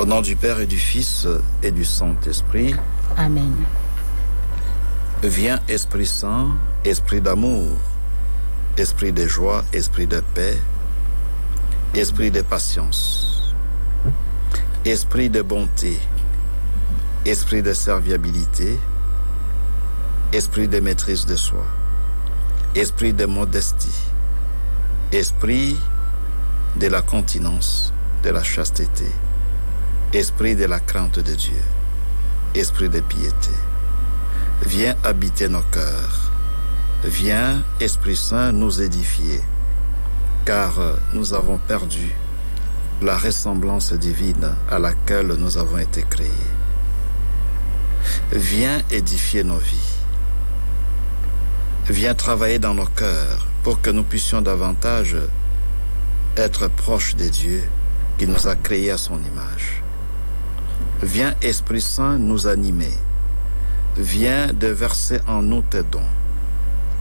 Au nom du Père et du Fils et du Saint-Esprit. Amen. Viens, Esprit Saint, Esprit d'amour, Esprit de joie, Esprit de paix, Esprit de patience, Esprit de bonté, Esprit de serviabilité, Esprit de maîtrise de soi, Esprit de modestie, Esprit de la continence, de la chasteté, Esprit de la crainte de Dieu, Esprit de piété. Viens habiter nos cœurs. Viens, Esprit Saint, nous édifier, car nous avons perdu la ressemblance divine à laquelle nous avons été créés. Viens édifier nos vies. Viens travailler dans nos cœurs pour que nous puissions davantage être proches de Dieu qui nous a créés à son image. Viens, Esprit Saint, nous animer. Viens déverser en nous tes dons,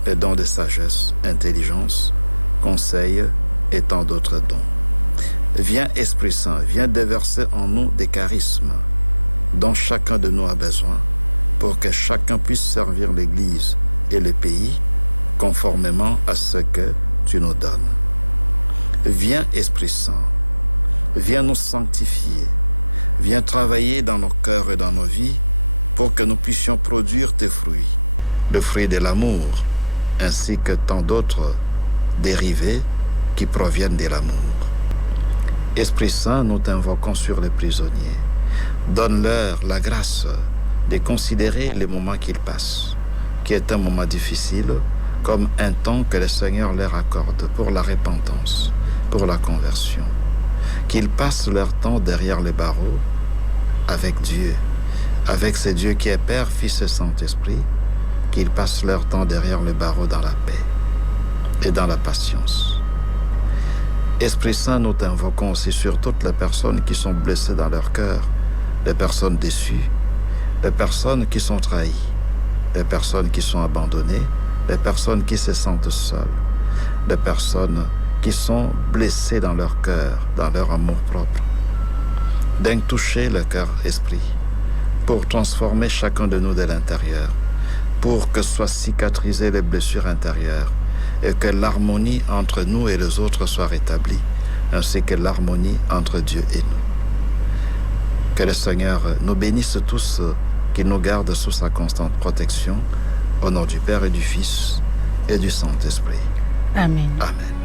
les dons de sagesse, intelligence, conseil et tant d'autres dons. Viens, Esprit Saint, viens déverser en nous des charismes dont chacun de nous a besoin pour que chacun puisse servir l'Église et le pays conformément à ce que tu nous donnes. Viens, Esprit Saint, viens nous sanctifier. Viens travailler dans nos cœurs et dans nos vies pour que nous puissions produire tes fruits, le fruit de l'amour, ainsi que tant d'autres dérivés qui proviennent de l'amour. Esprit Saint, nous t'invoquons sur les prisonniers. Donne-leur la grâce de considérer les moments qu'ils passent, qui est un moment difficile, comme un temps que le Seigneur leur accorde pour la repentance, pour la conversion. Qu'ils passent leur temps derrière les barreaux avec Dieu, avec ce Dieu qui est Père, Fils et Saint-Esprit, qu'ils passent leur temps derrière les barreaux dans la paix et dans la patience. Esprit Saint, nous t'invoquons aussi sur toutes les personnes qui sont blessées dans leur cœur, les personnes déçues, les personnes qui sont trahies, les personnes qui sont abandonnées, les personnes qui se sentent seules, les personnes qui sont blessés dans leur cœur, dans leur amour-propre. D'un toucher le cœur-esprit pour transformer chacun de nous de l'intérieur, pour que soient cicatrisées les blessures intérieures et que l'harmonie entre nous et les autres soit rétablie, ainsi que l'harmonie entre Dieu et nous. Que le Seigneur nous bénisse tous, qu'il nous garde sous sa constante protection, au nom du Père et du Fils et du Saint-Esprit. Amen. Amen.